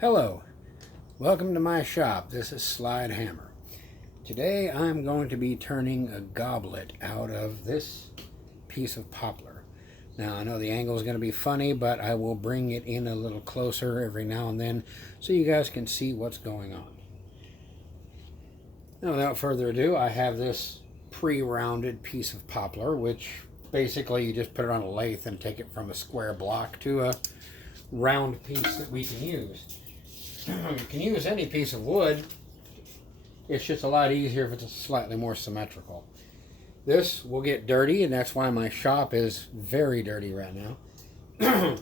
Hello, welcome to my shop. This is Slide Hammer. Today I'm going to be turning a goblet out of this piece of poplar. Now I know the angle is going to be funny, but I will bring it in a little closer every now and then so you guys can see what's going on. Now without further ado, I have this pre-rounded piece of poplar, which basically you just put it on a lathe and take it from a square block to a round piece that we can use. You can use any piece of wood. It's just a lot easier if it's slightly more symmetrical. This will get dirty, and that's why my shop is very dirty right now.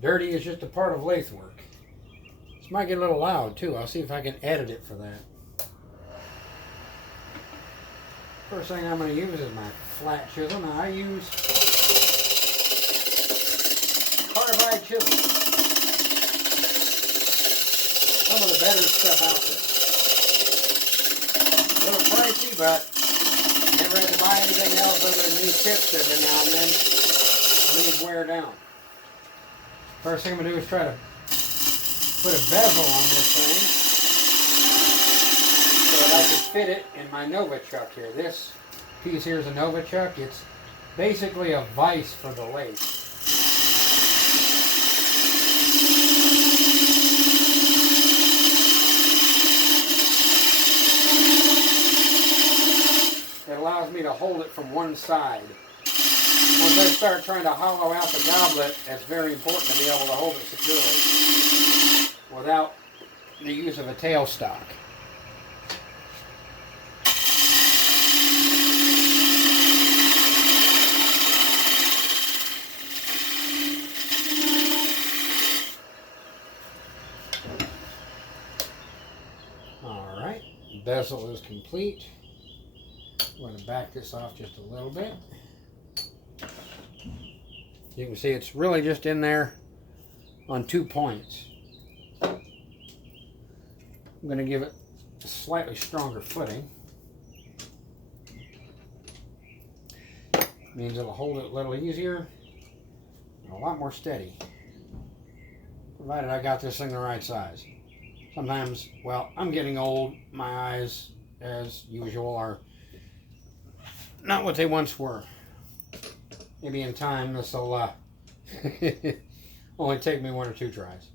Dirty is just a part of lathe work. This might get a little loud too. I'll see if I can edit it for that. First thing I'm going to use is my flat chisel. Now I use carbide chisel. Some of the better stuff out there. A little pricey, but never had to buy anything else other than new tips every now and then. These wear down. First thing I'm going to do is try to put a bevel on this thing so that I can fit it in my Novichok here. This piece here is a Novichok. It's basically a vise for the lathe. It allows me to hold it from one side. Once I start trying to hollow out the goblet, it's very important to be able to hold it securely without the use of a tailstock. Alright, bezel is complete. I'm going to back this off just a little bit. You can see it's really just in there on 2 points. I'm going to give it a slightly stronger footing. Means it'll hold it a little easier and a lot more steady. Provided I got this thing the right size. Sometimes, well, I'm getting old. My eyes, as usual, are not what they once were. Maybe in time this will only take me 1 or 2 tries.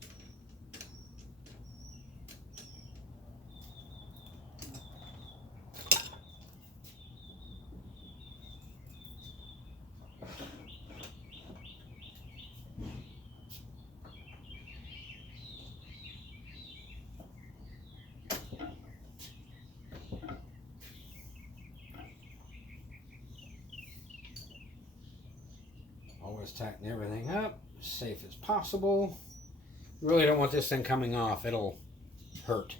Always tighten everything up, as safe as possible. You really don't want this thing coming off, it'll hurt.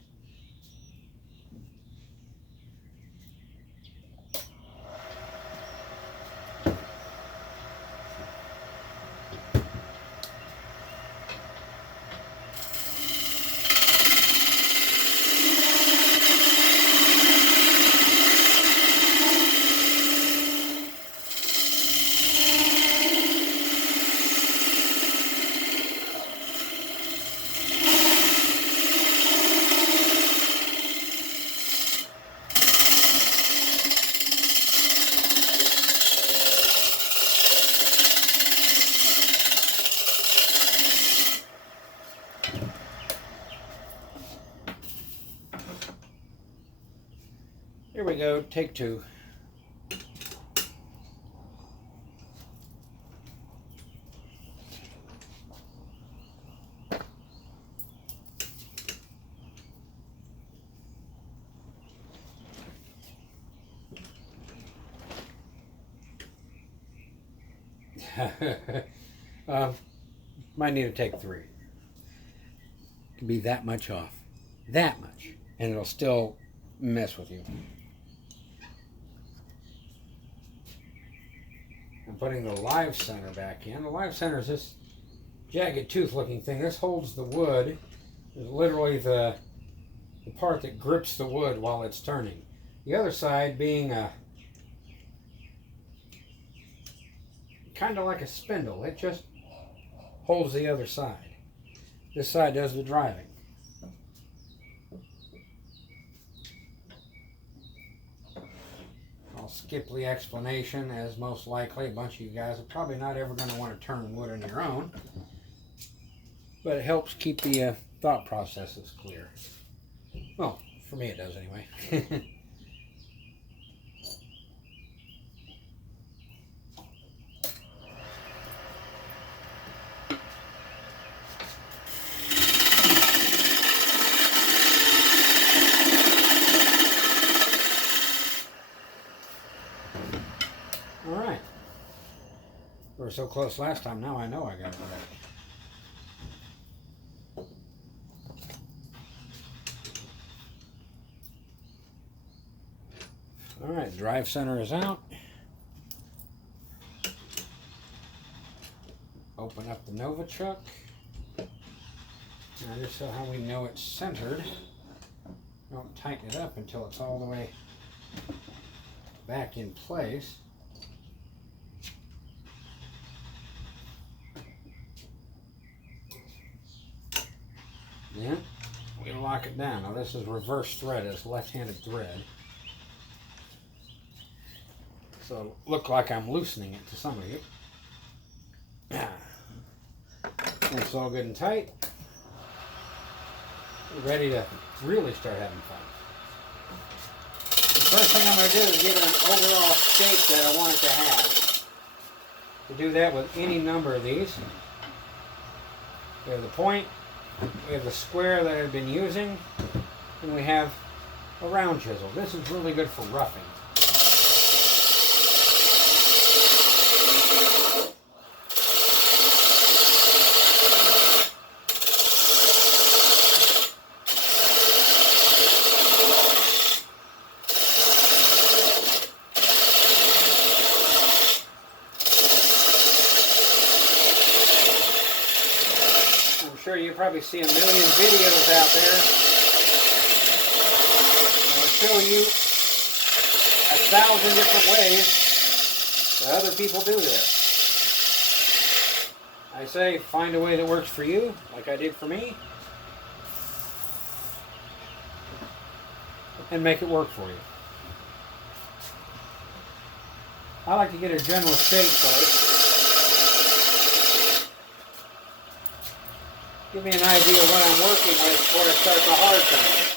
Here we go, take 2. Might need to take 3. It can be that much off. That much. And it'll still mess with you. I'm putting the live center back in. The live center is this jagged tooth looking thing. This holds the wood. It's literally the part that grips the wood while it's turning. The other side being a kind of like a spindle. It just holds the other side. This side does the driving. skip the explanation, as most likely a bunch of you guys are probably not ever going to want to turn wood on your own. But it helps keep the thought processes clear. Well, for me it does anyway. Alright. We were so close last time, now I know I got it right. Alright, drive center is out. Open up the Novichok. Now just so how we know it's centered, don't tighten it up until it's all the way back in place. Then we lock it down. Now this is reverse thread, it's left-handed thread. So it'll look like I'm loosening it to some of you. It's all good and tight. We're ready to really start having fun. The first thing I'm going to do is give it an overall shape that I want it to have. We do that with any number of these. We have the point, we have the square that I've been using, and we have a round chisel. This is really good for roughing. Sure, you probably see a million videos out there. I'll show you 1,000 different ways that other people do this. I say find a way that works for you, like I did for me, and make it work for you. I like to get a general shape first. Give me an idea of what I'm working with before I start the hard thing.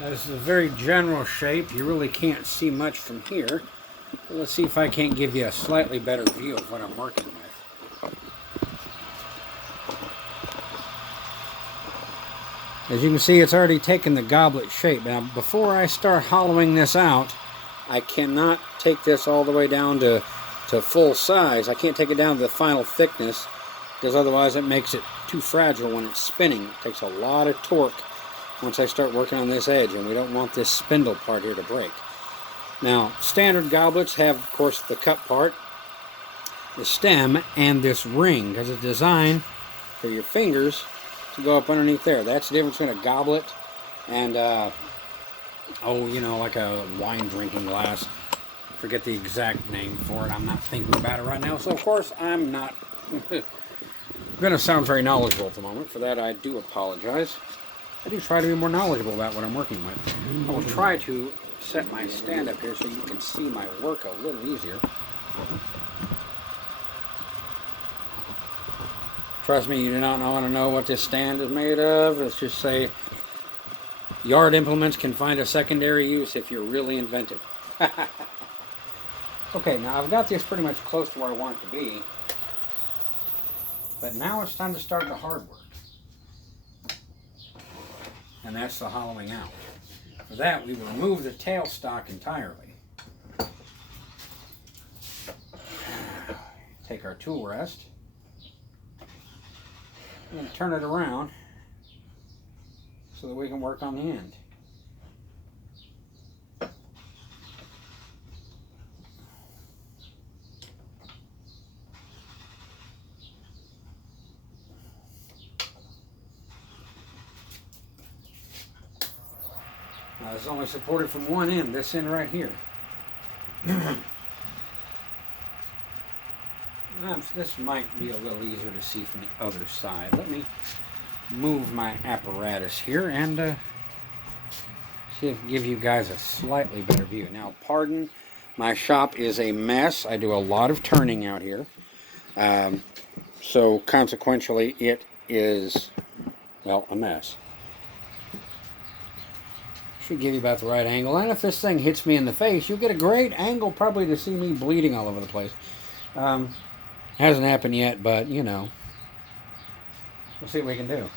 This is a very general shape. You really can't see much from here. But let's see if I can't give you a slightly better view of what I'm working with. As you can see, it's already taken the goblet shape. Now, before I start hollowing this out, I cannot take this all the way down to full size. I can't take it down to the final thickness, because otherwise it makes it too fragile when it's spinning. It takes a lot of torque once I start working on this edge, and we don't want this spindle part here to break. Now, standard goblets have, of course, the cup part, the stem, and this ring, because it's designed for your fingers to go up underneath there. That's the difference between a goblet and, like a wine drinking glass. Forget the exact name for it. I'm not thinking about it right now. So, of course, I'm not going to sound very knowledgeable at the moment. For that, I do apologize. I do try to be more knowledgeable about what I'm working with. I will try to set my stand up here so you can see my work a little easier. Trust me, you do not want to know what this stand is made of. Let's just say yard implements can find a secondary use if you're really inventive. Okay, now I've got this pretty much close to where I want it to be. But now it's time to start the hard work. And that's the hollowing out. For that, we remove the tailstock entirely. Take our tool rest and turn it around so that we can work on the end. Now, it's only supported from one end, this end right here. This might be a little easier to see from the other side. Let me move my apparatus here and see if I can give you guys a slightly better view. Now, pardon, my shop is a mess. I do a lot of turning out here. So, consequentially, it is, well, a mess. Should give you about the right angle. And if this thing hits me in the face, you'll get a great angle probably to see me bleeding all over the place. Hasn't happened yet, but, you know, we'll see what we can do.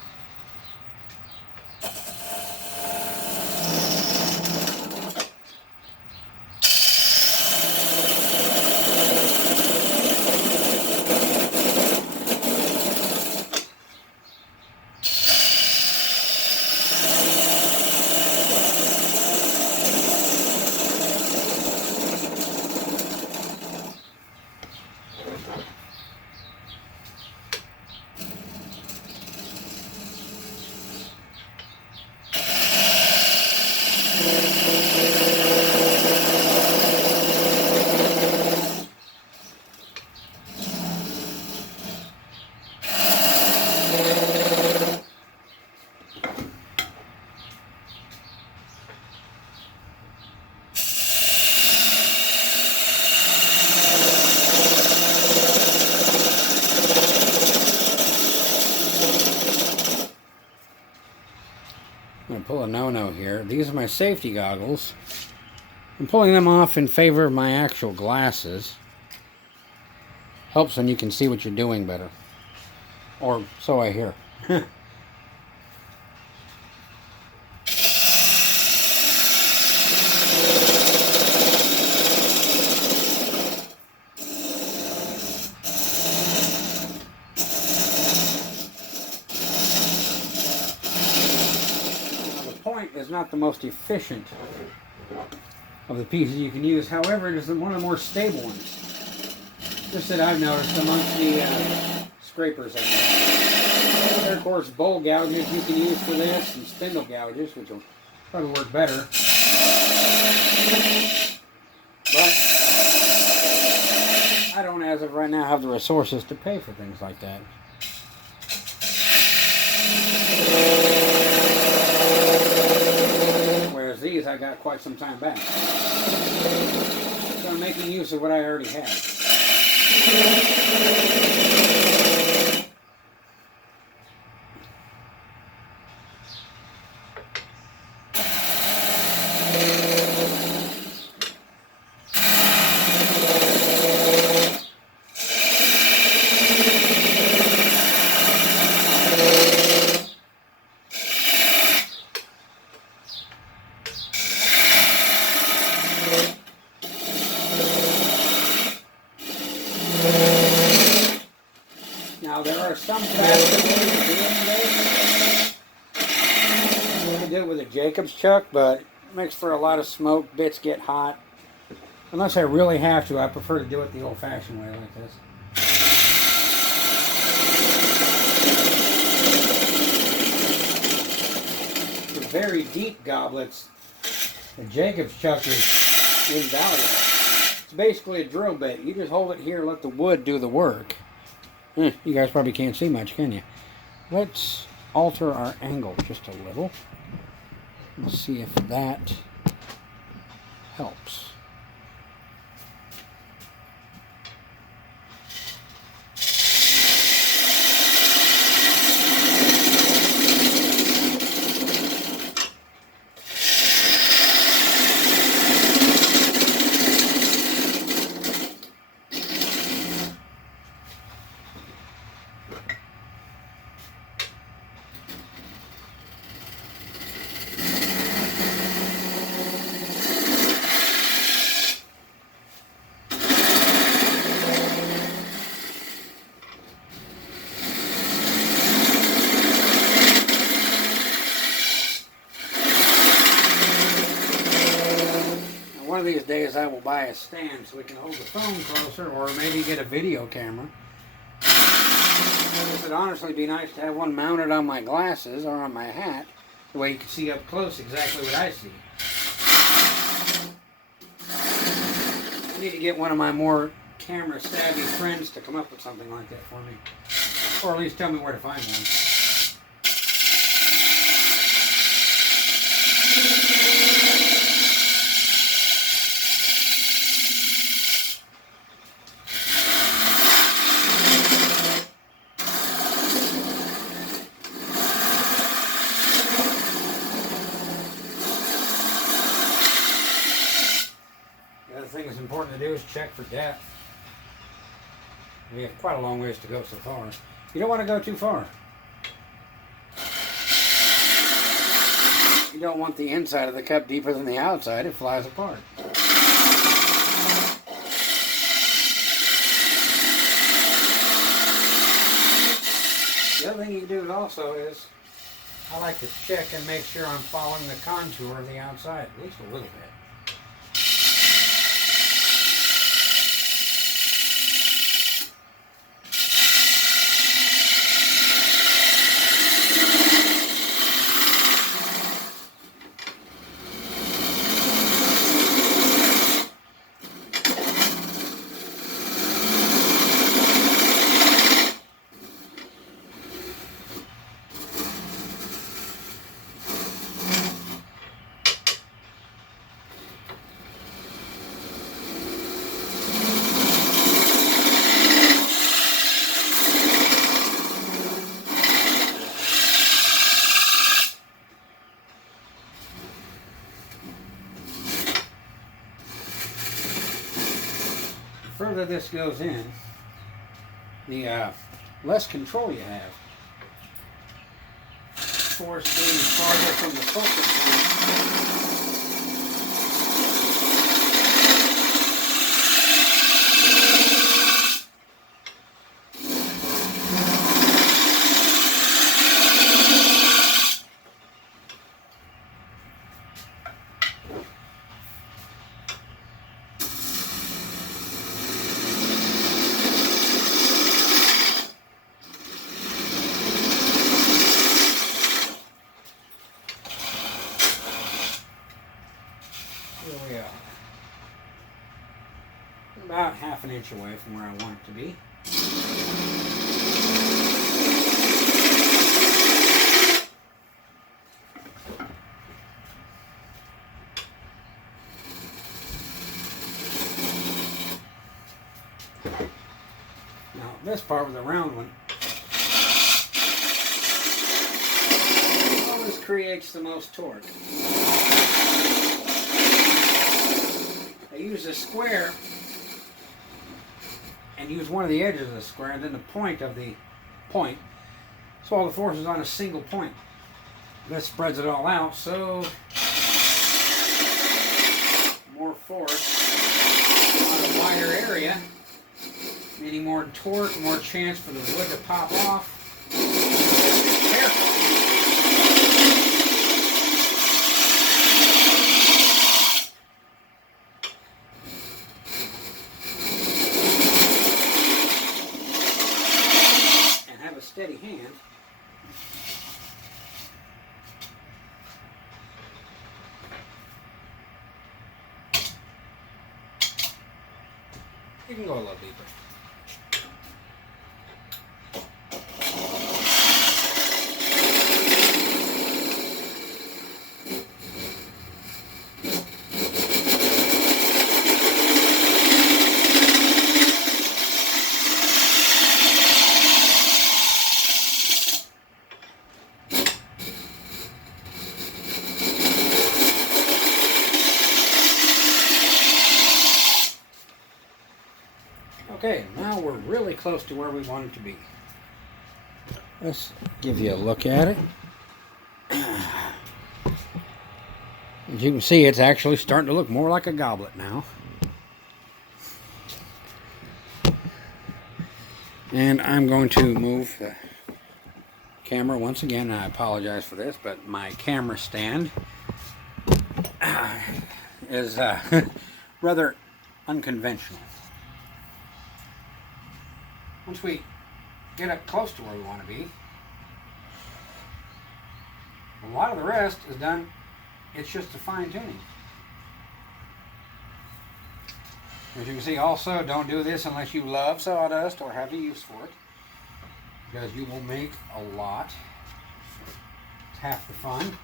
I'm going to pull a no-no here. These are my safety goggles. I'm pulling them off in favor of my actual glasses. Helps when you can see what you're doing better. Or so I hear. Is not the most efficient of the pieces you can use. However, it is one of the more stable ones. Just that I've noticed amongst the scrapers. There are, of course, bowl gouges you can use for this, and spindle gouges, which will probably work better. But I don't, as of right now, have the resources to pay for things like that. These I got quite some time back. So I'm making use of what I already had. Now, there are some faster ways of doing this. do it with a Jacobs chuck, but it makes for a lot of smoke. Bits get hot. Unless I really have to, I prefer to do it the old-fashioned way like this. For very deep goblets, the Jacobs chuck is invaluable. It's basically a drill bit. You just hold it here and let the wood do the work. You guys probably can't see much, can you? Let's alter our angle just a little. Let's see if that helps. One of these days I will buy a stand so we can hold the phone closer, or maybe get a video camera. It would honestly be nice to have one mounted on my glasses or on my hat, the way you can see up close exactly what I see. I need to get one of my more camera savvy friends to come up with something like that for me, or at least tell me where to find one. The other thing that's important to do is check for depth. We have quite a long ways to go so far. You don't want to go too far. You don't want the inside of the cup deeper than the outside. It flies apart. The other thing you can do also is, I like to check and make sure I'm following the contour of the outside, at least a little bit. The further this goes in, the less control you have. Force being farther from the focal point. Here we are. About half an inch away from where I want it to be. Now this part with the round one always creates the most torque. I use a square and use one of the edges of the square and then the point of the point. So all the force is on a single point. This spreads it all out, so more force on a wider area, meaning more torque, more chance for the wood to pop off. Careful. steady hand. You can go a little deeper. Okay, now we're really close to where we want it to be. Let's give you a look at it. As you can see, it's actually starting to look more like a goblet now. And I'm going to move the camera once again. I apologize for this, but my camera stand is rather unconventional. Once we get up close to where we want to be, a lot of the rest is done. It's just a fine tuning. As you can see, also, don't do this unless you love sawdust or have a use for it, because you will make a lot. It's half the fun.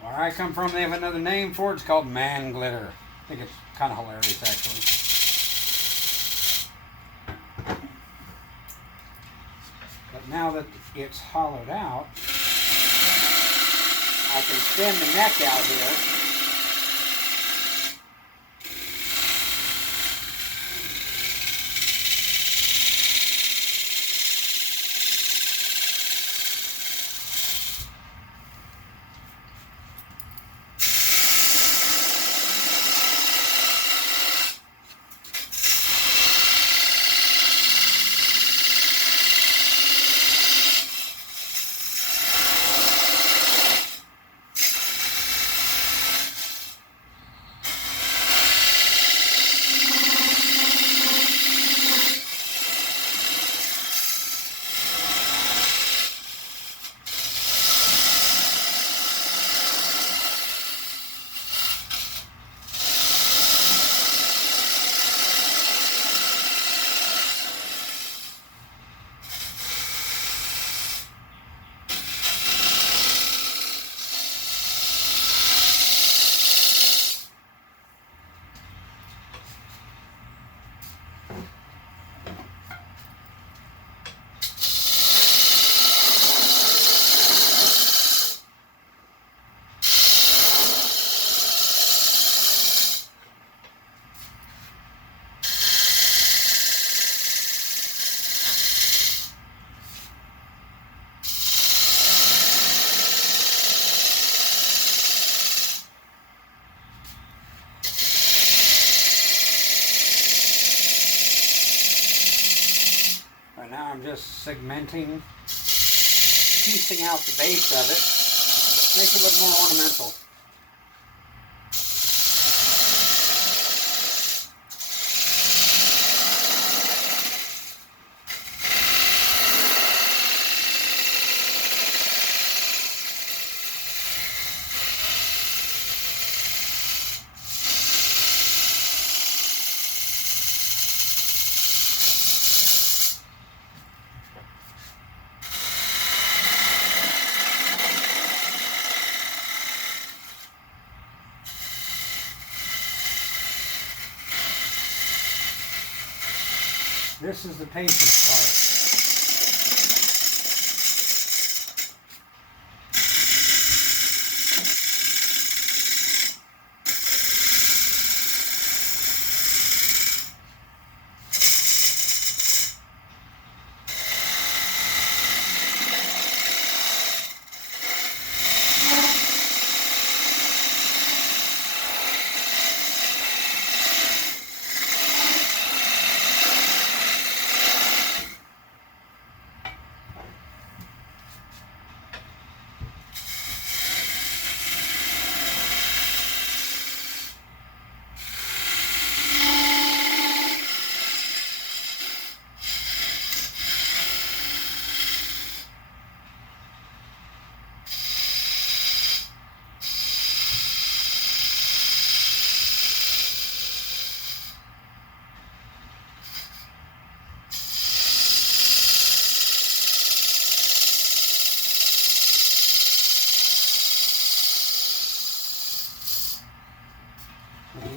Where I come from, they have another name for it. It's called man glitter. I think it's kind of hilarious, actually. But now that it's hollowed out, I can extend the neck out here. Now I'm just segmenting, piecing out the base of it, make it look more ornamental. This is the patience part.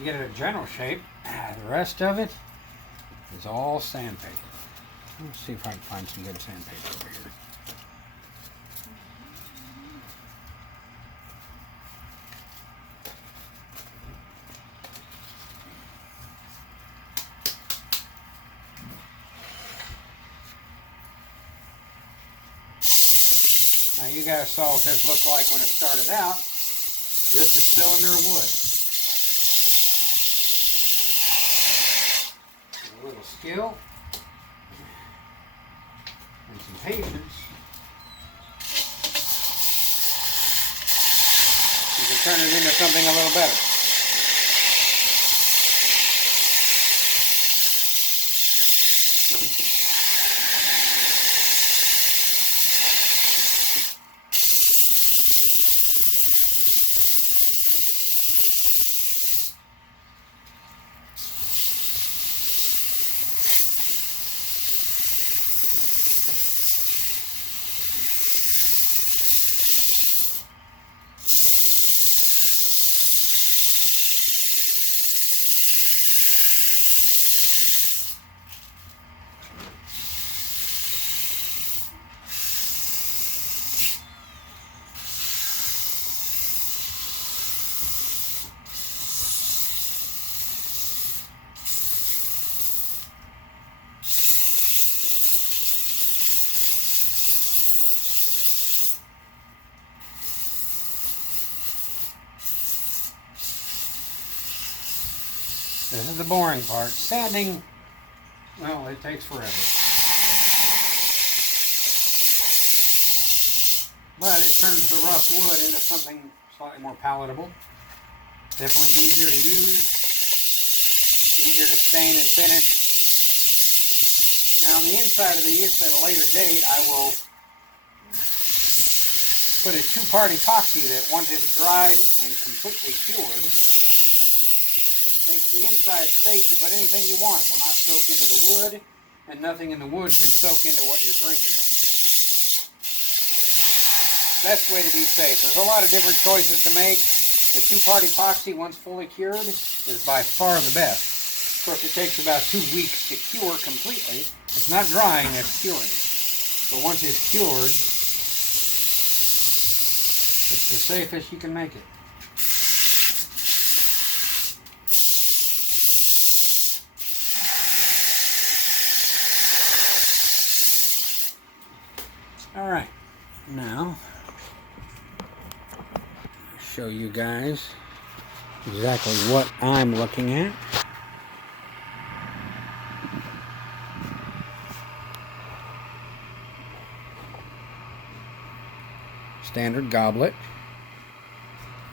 get it a general shape. The rest of it is all sandpaper. Let's see if I can find some good sandpaper over here. Now you guys saw what this looked like when it started out. Just a cylinder of wood. With a little skill and some patience, you can turn it into something a little better. This is the boring part. Sanding, well, it takes forever. But it turns the rough wood into something slightly more palatable. Definitely easier to use, easier to stain and finish. Now on the inside of these, at a later date, I will put a two-part epoxy that once it's dried and completely cured, makes the inside safe to put anything you want. It will not soak into the wood, and nothing in the wood can soak into what you're drinking. Best way to be safe. There's a lot of different choices to make. The two-part epoxy, once fully cured, is by far the best. Of course, it takes about 2 weeks to cure completely. It's not drying, it's curing. So once it's cured, it's the safest you can make it. All right, now I'll show you guys exactly what I'm looking at. Standard goblet.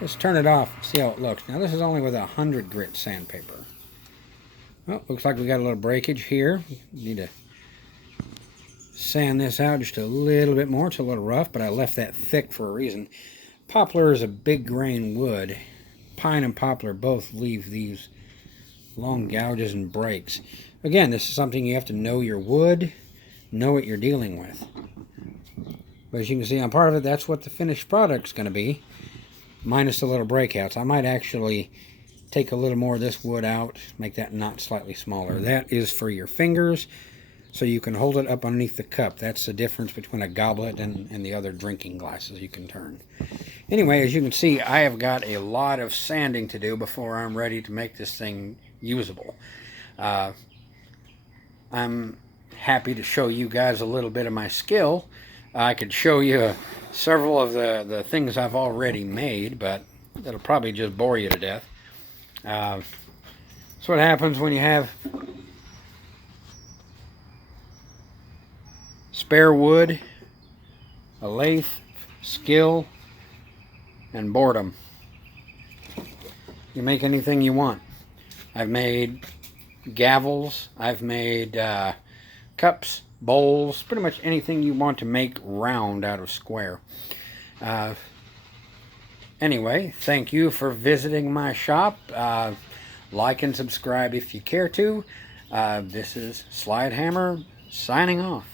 Let's turn it off, see how it looks. Now this is only with 100 grit sandpaper. Well, looks like we got a little breakage here. Need to sand this out just a little bit more. It's a little rough, but I left that thick for a reason. Poplar is a big grain wood. Pine and poplar both leave these long gouges and breaks. Again, this is something you have to know your wood, know what you're dealing with. But as you can see on part of it, that's what the finished product's going to be, minus the little breakouts. I might actually take a little more of this wood out, make that knot slightly smaller. That is for your fingers, so you can hold it up underneath the cup. That's the difference between a goblet and the other drinking glasses you can turn. Anyway, as you can see, I have got a lot of sanding to do before I'm ready to make this thing usable. I'm happy to show you guys a little bit of my skill. I could show you several of the things I've already made, but that'll probably just bore you to death. That's what happens when you have spare wood, a lathe, skill, and boredom. You make anything you want. I've made gavels, I've made cups, bowls, pretty much anything you want to make round out of square. Anyway, thank you for visiting my shop. Like and subscribe if you care to. This is Slide Hammer signing off.